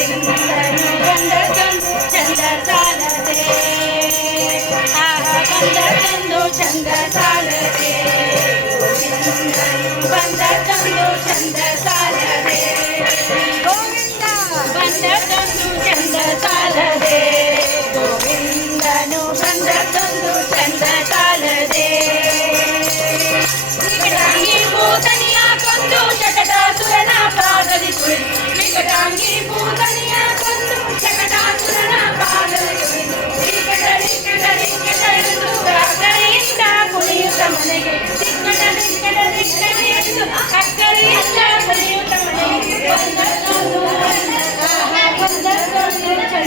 Banda Chandu Chanda Salade Govinda Banda Chandu Chanda Salade Govinda Banda Chandu Chanda Salade Govinda Banda Chandu Chanda Salade Govinda Banda Chandu Chanda Salade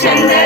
agenda. Yeah. Yeah.